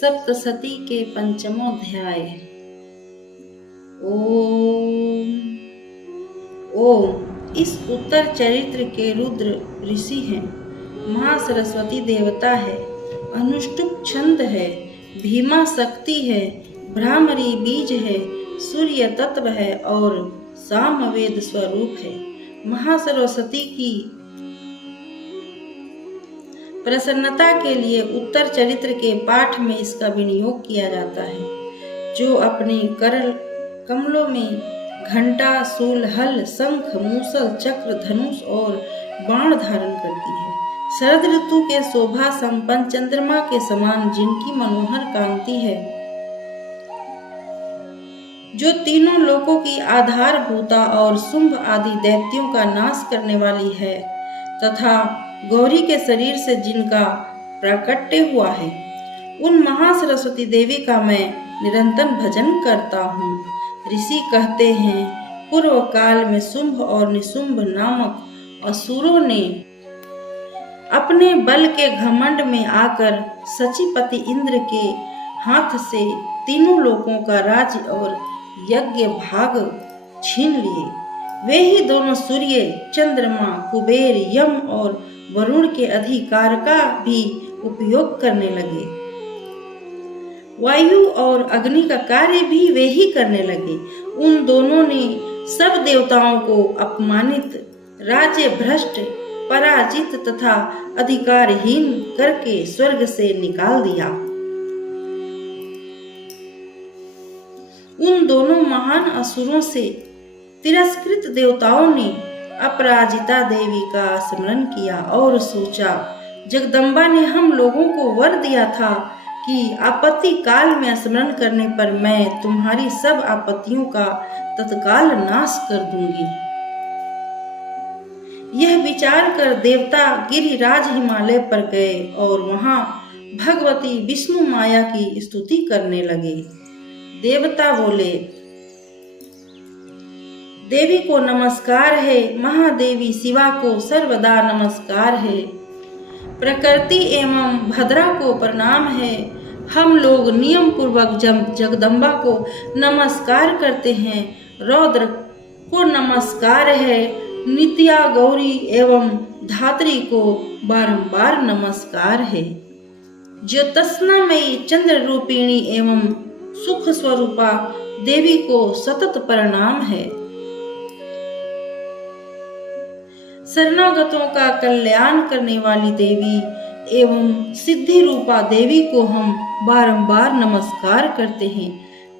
सप्तशती के पंचमोध्याय। ओम ओम। इस उत्तर चरित्र के रुद्र ऋषि हैं, महासरस्वती देवता है, अनुष्टुप छंद है, भीमा शक्ति है, भ्रामरी बीज है, सूर्य तत्व है और सामवेद स्वरूप है। महासरस्वती की प्रसन्नता के लिए उत्तर चरित्र के पाठ में इसका विनियोग किया जाता है। जो अपने करल कमलों में घंटा, शूल, हल, शंख, मूसल, चक्र, धनुष और बाण धारण करती है। शरद ऋतु के शोभा संपन्न चंद्रमा के समान जिनकी मनोहर कांति है, जो तीनों लोकों की आधारभूता और शुंभ आदि दैत्यों का नाश करने वाली है, तथा गौरी के शरीर से जिनका प्राकट्य हुआ है, उन महासरस्वती देवी का मैं निरंतर भजन करता हूँ। ऋषि कहते हैं, पूर्व काल में शुंभ और निशुंभ नामक असुरों ने अपने बल के घमंड में आकर सचीपति इंद्र के हाथ से तीनों लोकों का राज्य और यज्ञ भाग छीन लिए। वे ही दोनों सूर्य, चंद्रमा, कुबेर, यम और वरुण के अधिकार का भी उपयोग करने लगे। वायु और अग्नि का कार्य भी वे ही करने लगे। उन दोनों ने सब देवताओं को अपमानित, राज्य भ्रष्ट, पराजित तथा अधिकारहीन करके स्वर्ग से निकाल दिया। उन दोनों महान असुरों से तिरस्कृत देवताओं ने अपराजिता देवी का स्मरण किया और सोचा, जगदम्बा ने हम लोगों को वर दिया था कि आपत्ति काल में स्मरण करने पर मैं तुम्हारी सब आपत्तियों का तत्काल नाश कर दूंगी। यह विचार कर देवता गिरिराज हिमालय पर गए और वहां भगवती विष्णु माया की स्तुति करने लगे। देवता बोले, देवी को नमस्कार है, महादेवी शिवा को सर्वदा नमस्कार है, प्रकृति एवं भद्रा को प्रणाम है। हम लोग नियम पूर्वक जगदम्बा को नमस्कार करते हैं। रौद्र को नमस्कार है, नित्या, गौरी एवं धात्री को बारंबार नमस्कार है। ज्योत्स्नामयी चंद्र रूपिणी एवं सुख स्वरूपा देवी को सतत प्रणाम है। शरणागतों का कल्याण करने वाली देवी एवं सिद्धि रूपा देवी को हम बारंबार नमस्कार करते हैं।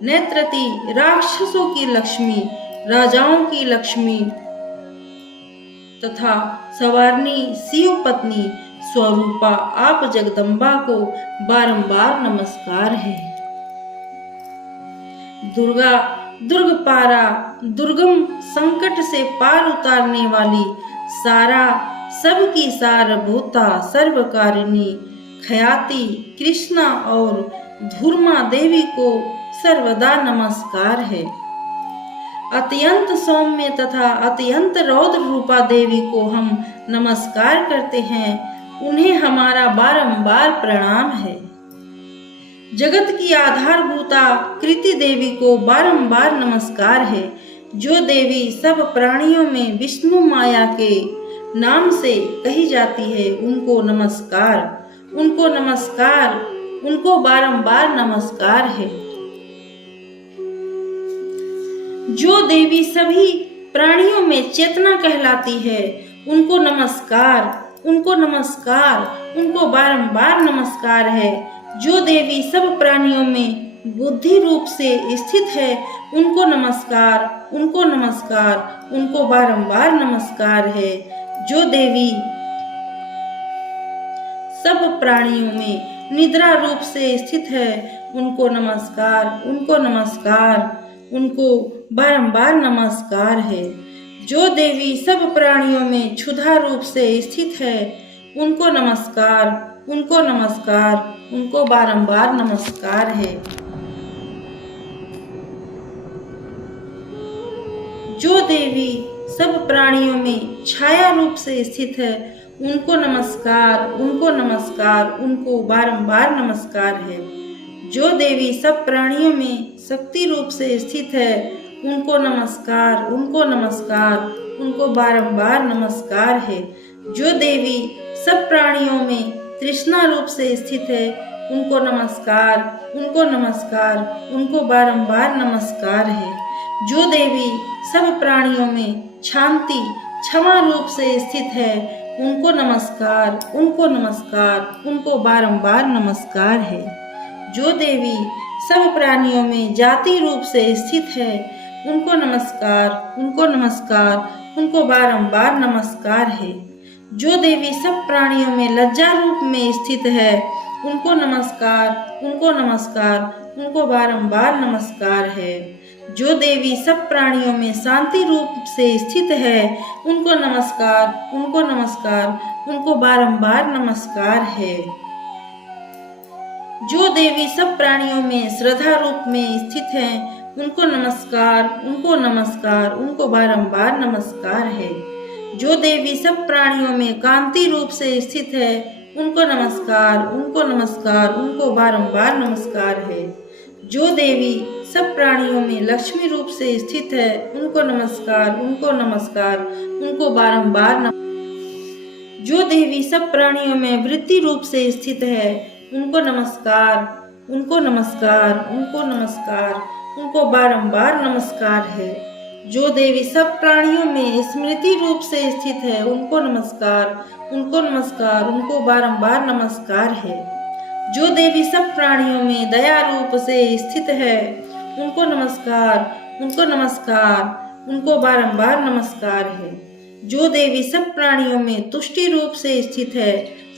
नेत्रति राक्षसों की लक्ष्मी, राजाओं की लक्ष्मी तथा सवारनी शिव पत्नी स्वरूपा आप जगदम्बा को बारंबार नमस्कार है। दुर्गा, दुर्गपारा, दुर्गम संकट से पार उतारने वाली, सारा सबकी सारभूता, सर्वकारिणी, खयाति, कृष्णा और धूर्मा देवी को सर्वदा नमस्कार है। अत्यंत सौम्य तथा अत्यंत रौद्र रूपा देवी को हम नमस्कार करते हैं। उन्हें हमारा बारंबार प्रणाम है। जगत की आधारभूता कृति देवी को बारंबार नमस्कार है। जो देवी सब प्राणियों में विष्णु माया के नाम से कही जाती है, उनको नमस्कार, उनको नमस्कार, उनको बारंबार नमस्कार है। जो देवी सभी प्राणियों में चेतना कहलाती है, उनको नमस्कार, उनको नमस्कार, उनको बारंबार नमस्कार है। जो देवी सब प्राणियों में बुद्धि रूप से स्थित है, उनको नमस्कार, उनको नमस्कार, उनको बारंबार नमस्कार है। जो देवी सब प्राणियों में निद्रा रूप से स्थित है, उनको नमस्कार, उनको नमस्कार, उनको बारंबार नमस्कार है। जो देवी सब प्राणियों में क्षुधा रूप से स्थित है, उनको नमस्कार, उनको नमस्कार, उनको बारंबार नमस्कार है। जो देवी सब प्राणियों में छाया रूप से स्थित है, उनको नमस्कार, उनको नमस्कार, उनको बारंबार नमस्कार है। जो देवी सब प्राणियों में शक्ति रूप से स्थित है, उनको नमस्कार, उनको नमस्कार, उनको बारंबार नमस्कार है। जो देवी सब प्राणियों में तृष्णा रूप से स्थित है, उनको नमस्कार, उनको नमस्कार, उनको बारंबार नमस्कार है। जो देवी सब प्राणियों में शांति क्षमा रूप से स्थित है, उनको नमस्कार, उनको नमस्कार, उनको बारंबार नमस्कार है। जो देवी सब प्राणियों में जाति रूप से स्थित है, उनको नमस्कार, उनको नमस्कार, उनको बारंबार नमस्कार है। जो देवी सब प्राणियों में लज्जा रूप में स्थित है, उनको नमस्कार, उनको नमस्कार, उनको बारंबार नमस्कार है। जो देवी सब प्राणियों में शांति रूप से स्थित है, उनको नमस्कार, उनको नमस्कार, उनको बारंबार नमस्कार है। जो देवी सब प्राणियों में श्रद्धा रूप में स्थित है, उनको नमस्कार, उनको नमस्कार, उनको बारंबार नमस्कार है। जो देवी सब प्राणियों में कांति रूप से स्थित है, उनको नमस्कार, उनको नमस्कार, उनको बारंबार नमस्कार है। जो देवी सब प्राणियों में लक्ष्मी रूप से स्थित है, उनको नमस्कार, उनको नमस्कार, उनको बारंबार नमस्कार। जो देवी सब प्राणियों में वृत्ति रूप से स्थित है, उनको नमस्कार, उनको नमस्कार, उनको नमस्कार, उनको बारंबार नमस्कार है। जो देवी सब प्राणियों में स्मृति रूप से स्थित है, उनको नमस्कार, उनको नमस्कार, उनको बारंबार नमस्कार है। जो देवी सब प्राणियों में दया रूप से स्थित है, उनको नमस्कार, उनको नमस्कार, उनको बारंबार नमस्कार है। जो देवी सब प्राणियों में तुष्टि रूप से स्थित है,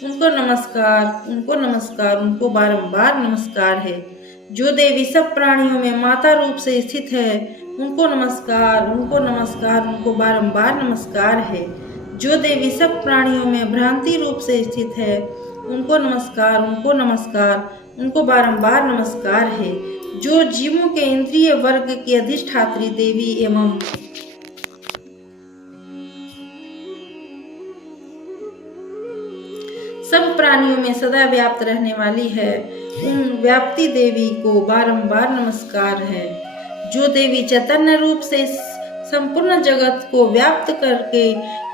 उनको नमस्कार, उनको नमस्कार, उनको बारंबार नमस्कार है। जो देवी सब प्राणियों में माता रूप से स्थित है, उनको नमस्कार, उनको नमस्कार, उनको बारंबार नमस्कार है। जो देवी सब प्राणियों में भ्रांति रूप से स्थित है, उनको नमस्कार, उनको नमस्कार, उनको बारंबार नमस्कार है। जो जीवों के इंद्रिय वर्ग की अधिष्ठात्री देवी एवं सब प्राणियों में सदा व्याप्त रहने वाली है, उन व्याप्ति देवी को बारंबार नमस्कार है। जो देवी चैतन्य रूप से संपूर्ण जगत को व्याप्त करके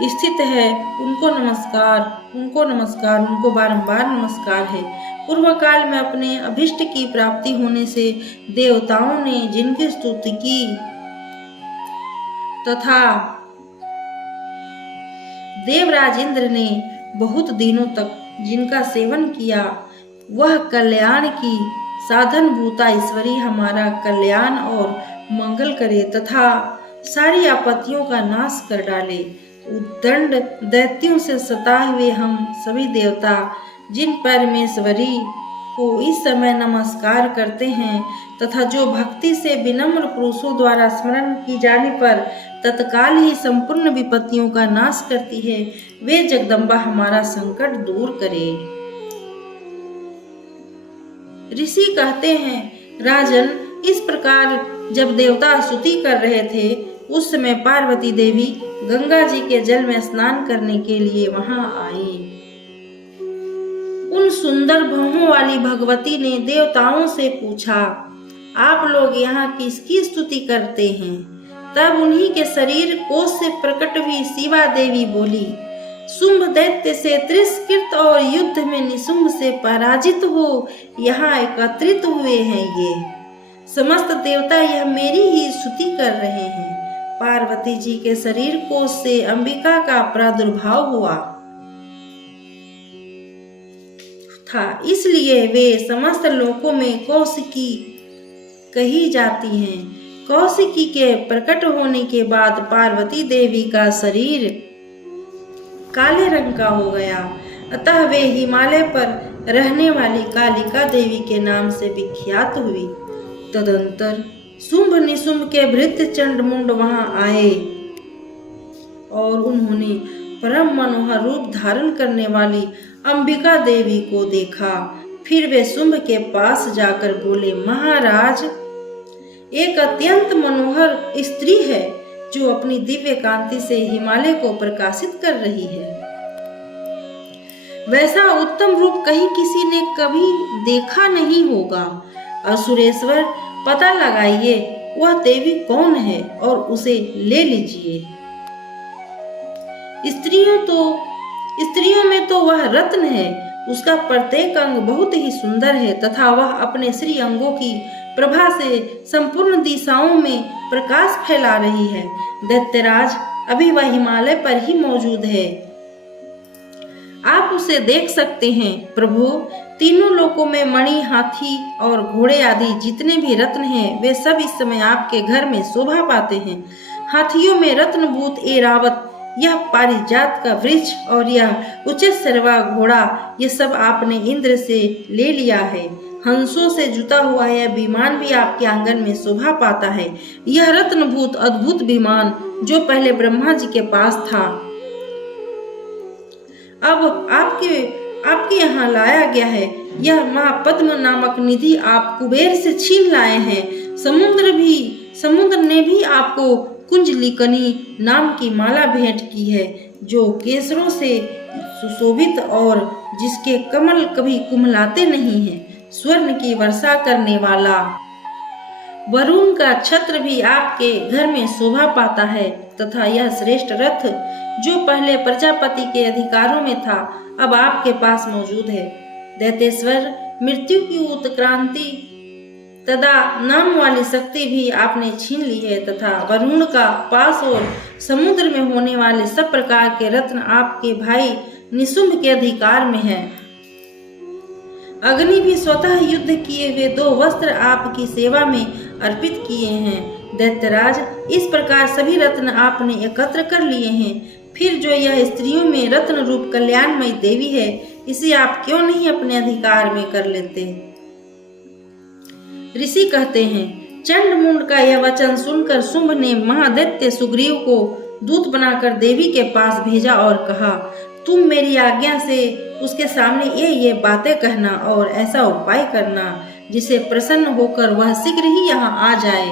स्थित है, उनको नमस्कार, उनको नमस्कार, उनको बारंबार नमस्कार है। पूर्व काल में अपने अभिष्ट की प्राप्ति होने से देवताओं ने जिनकी स्तुति की तथा देवराज इंद्र ने बहुत दिनों तक जिनका सेवन किया, वह कल्याण की साधन भूता ईश्वरी हमारा कल्याण और मंगल करे तथा सारी आपत्तियों का नाश कर डाले। उद्दंड दैत्यों से सताए हुए हम सभी देवता जिन परमेश्वरी को इस समय नमस्कार करते हैं तथा जो भक्ति से विनम्र पुरुषों द्वारा स्मरण की जाने पर तत्काल ही संपूर्ण विपत्तियों का नाश करती है, वे जगदम्बा हमारा संकट दूर करे। ऋषि कहते हैं, राजन, इस प्रकार जब देवता स्तुति कर रहे थे, उस समय पार्वती देवी गंगा जी के जल में स्नान करने के लिए वहां आई। उन सुंदर भौहों वाली भगवती ने देवताओं से पूछा, आप लोग यहाँ किसकी स्तुति करते हैं? तब उन्हीं के शरीर कोश से प्रकट हुई शिवा देवी बोली, शुंभ दैत्य से तिरस्कृत और युद्ध में निशुंभ से पराजित हो यहाँ एकत्रित हुए हैं। ये समस्त देवता यह मेरी ही स्तुति कर रहे हैं। पार्वती जी के शरीर कोश से अंबिका का प्रादुर्भाव हुआ था, इसलिए वे समस्त लोकों में कौशिकी कही जाती हैं। कौशिकी के प्रकट होने के बाद पार्वती देवी का शरीर काले रंग का हो गया, अतः वे हिमालय पर रहने वाली कालिका देवी के नाम से विख्यात हुई। तदंतर शुंभ निशुंभ के भृत्य चंडमुंड वहां आए और उन्होंने परम मनोहर रूप धारण करने वाली अंबिका देवी को देखा। फिर वे शुंभ के पास जाकर बोले, महाराज, एक अत्यंत मनोहर स्त्री है जो अपनी दिव्य कांति से हिमालय को प्रकाशित कर रही है। वैसा उत्तम रूप कहीं किसी ने कभी देखा नहीं होगा। असुरेश्वर, पता लगाइए वह देवी कौन है और उसे ले लीजिए। स्त्रियों में तो वह रत्न है। उसका प्रत्येक अंग बहुत ही सुंदर है तथा वह अपने श्री अंगों की प्रभा से संपूर्ण दिशाओं में प्रकाश फैला रही है। दैत्यराज, अभी वह हिमालय पर ही मौजूद है, आप उसे देख सकते हैं। प्रभु, तीनों लोकों में मणि, हाथी और घोड़े आदि जितने भी रत्न हैं, वे सब इस समय आपके घर में शोभा पाते हैं। हाथियों में रत्नभूत ऐरावत, यह पारिजात का वृक्ष और यह उच्च सरवा घोड़ा, ये सब आपने इंद्र से ले लिया है। हंसों से जुता हुआ यह विमान भी आपके आंगन में शोभा पाता है। यह रत्नभूत अद्भुत विमान जो पहले ब्रह्मा जी के पास था, अब आपके यहाँ लाया गया है। यह माँ पद्म नामक निधि आप कुबेर से छीन लाए हैं। समुद्र ने भी आपको कुंजलिकनी नाम की माला भेंट की है, जो केसरों से सुशोभित और जिसके कमल कभी कुम्हलाते नहीं हैं। स्वर्ण की वर्षा करने वाला वरुण का छत्र भी आपके घर में शोभा पाता है तथा यह श्रेष्ठ रथ जो पहले प्रजापति के अधिकारों में था, अब आपके पास मौजूद है। दैतेश्वर, मृत्यु की उत्क्रांति तदा नाम वाली शक्ति भी आपने छीन ली है तथा वरुण का पास और समुद्र में होने वाले सब प्रकार के रत्न आपके भाई निशुंभ के अधिकार में है। अग्नि भी स्वतः युद्ध किए हुए 2 वस्त्र आपकी सेवा में अर्पित किए हैं। दैत्यराज, इस प्रकार सभी रत्न आपने एकत्र कर लिए हैं। फिर जो यह स्त्रियों में रत्न रूप कल्याणमयी देवी है, इसे आप क्यों नहीं अपने अधिकार में कर लेते? ऋषि कहते हैं, चंड मुंड का यह वचन सुनकर शुंभ ने महादैत्य सुग्रीव को दूत बनाकर देवी के पास भेजा और कहा, तुम मेरी आज्ञा से उसके सामने ये बातें कहना और ऐसा उपाय करना जिसे प्रसन्न होकर वह शीघ्र ही यहाँ आ जाए।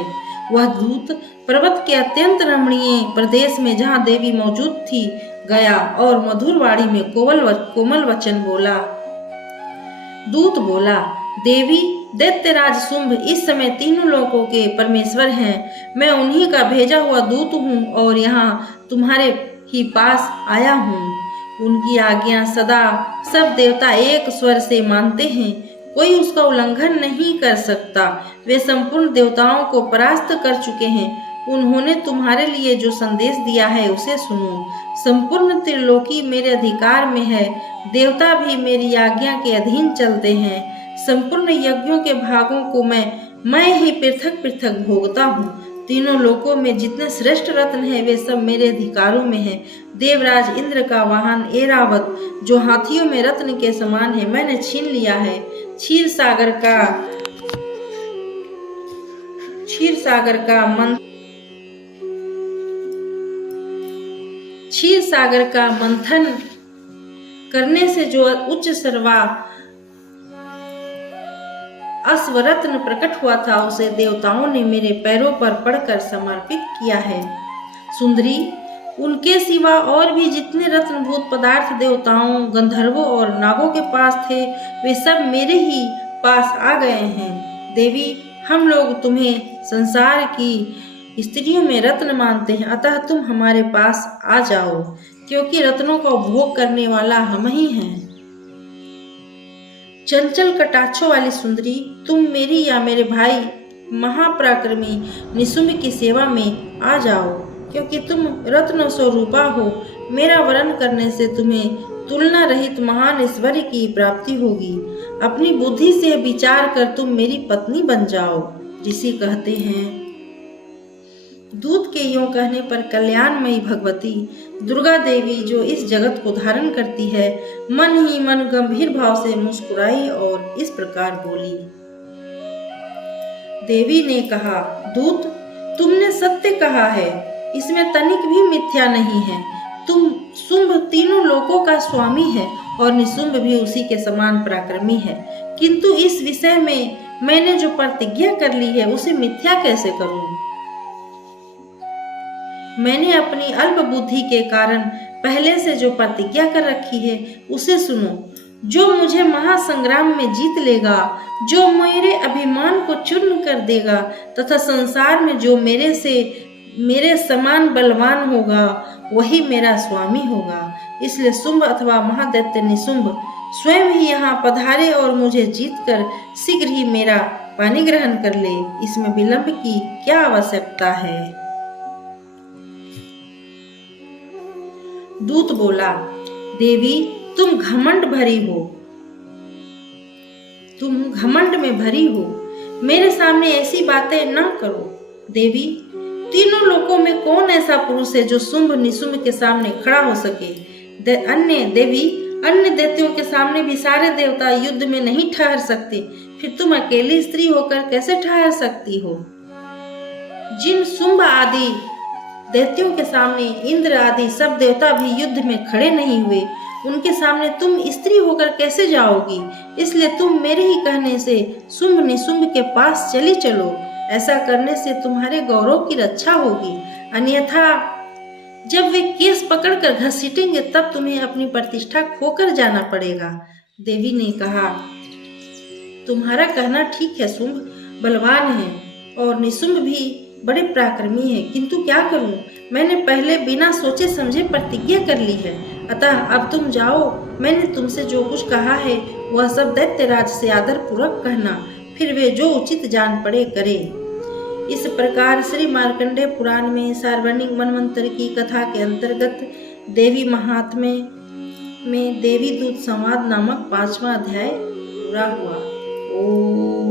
वह दूत पर्वत के अत्यंत रमणीय प्रदेश में जहाँ देवी मौजूद थी गया और मधुर वाणी में कोमल वचन बोला। दूत बोला, देवी, दैत्यराज शुंभ इस समय तीनों लोकों के परमेश्वर हैं। मैं उन्हीं का भेजा हुआ दूत हूँ और यहाँ तुम्हारे ही पास आया हूँ। उनकी आज्ञा सदा सब देवता एक स्वर से मानते हैं, कोई उसका उल्लंघन नहीं कर सकता। वे संपूर्ण देवताओं को परास्त कर चुके हैं। उन्होंने तुम्हारे लिए जो संदेश दिया है उसे सुनो। संपूर्ण त्रिलोकी मेरे अधिकार में है, देवता भी मेरी आज्ञा के अधीन चलते हैं। संपूर्ण यज्ञों के भागों को मैं ही पृथक पृथक भोगता हूँ। तीनों लोकों में जितने श्रेष्ठ रत्न हैं, वे सब मेरे अधिकारों में हैं। देवराज इंद्र का वाहन ऐरावत, जो हाथियों में रत्न के समान है, मैंने छीन लिया है। क्षीर सागर का मंथन करने से जो उच्च सर्वा अश्वरत्न प्रकट हुआ था, उसे देवताओं ने मेरे पैरों पर पड़कर समर्पित किया है। सुंदरी, उनके सिवा और भी जितने रत्नभूत पदार्थ देवताओं, गंधर्वों और नागों के पास थे, वे सब मेरे ही पास आ गए हैं। देवी, हम लोग तुम्हें संसार की स्त्रियों में रत्न मानते हैं, अतः तुम हमारे पास आ जाओ, क्योंकि रत्नों का उपभोग करने वाला हम ही हैं। चंचल कटाक्षों वाली सुंदरी, तुम मेरी या मेरे भाई महापराक्रमी निशुंभ की सेवा में आ जाओ, क्योंकि तुम रत्न स्वरूपा हो। मेरा वरण करने से तुम्हें तुलना रहित महान ऐश्वर्य की प्राप्ति होगी। अपनी बुद्धि से विचार कर तुम मेरी पत्नी बन जाओ। ऋषि कहते हैं, दूत के यों कहने पर कल्याणमयी भगवती दुर्गा देवी, जो इस जगत को धारण करती है, मन ही मन गंभीर भाव से मुस्कुराई और इस प्रकार बोली। देवी ने कहा, दूत, तुमने सत्य कहा है, इसमें तनिक भी मिथ्या नहीं है। तुम शुंभ तीनों लोकों का स्वामी है और निशुंभ भी उसी के समान पराक्रमी है, किंतु इस विषय में मैंने जो प्रतिज्ञा कर ली है उसे मिथ्या कैसे करूं? मैंने अपनी अल्प बुद्धि के कारण पहले से जो प्रतिज्ञा कर रखी है उसे सुनो। जो मुझे महासंग्राम में जीत लेगा, जो मेरे अभिमान को चूर्ण कर देगा तथा संसार में जो मेरे समान बलवान होगा वही मेरा स्वामी होगा। इसलिए शुंभ अथवा महादैत्य निशुंभ स्वयं ही यहाँ पधारे और मुझे जीतकर शीघ्र ही मेरा पानी ग्रहण कर ले। इसमें विलंब की क्या आवश्यकता है। दूत बोला, देवी तुम घमंड में भरी हो, मेरे सामने ऐसी बातें न करो। देवी तीनों लोकों में कौन ऐसा पुरुष है जो शुंभ निशुंभ के सामने खड़ा हो सके। अन्य दैत्यों के सामने भी सारे देवता युद्ध में नहीं ठहर सकते, फिर तुम अकेली स्त्री होकर कैसे ठहर सकती हो। जिन शुंभ आदि दैत्यों के सामने इंद्र आदि सब देवता भी युद्ध में खड़े नहीं हुए, उनके सामने तुम स्त्री होकर कैसे जाओगी। इसलिए तुम मेरे ही कहने से शुंभ निशुंभ के पास चली चलो। ऐसा करने से तुम्हारे गौरव की रक्षा होगी, अन्यथा जब वे केस पकड़कर घसीटेंगे तब तुम्हें अपनी प्रतिष्ठा खोकर जाना पड़ेगा। देवी ने कहा, तुम्हारा कहना ठीक है, शुंभ बलवान है और निशुंभ भी बड़े पराक्रमी है, किंतु क्या करूं, मैंने पहले बिना सोचे समझे प्रतिज्ञा कर ली है। अतः अब तुम जाओ, मैंने तुमसे जो कुछ कहा है वह सब दैत्यराज से आदर पूर्वक कहना, फिर वे जो उचित जान पड़े करे। इस प्रकार श्री मार्कंडेय पुराण में सार्वजनिक मनवंतर की कथा के अंतर्गत देवी महात्म्य में देवी दूत संवाद नामक 5वां अध्याय पूरा हुआ। ओम।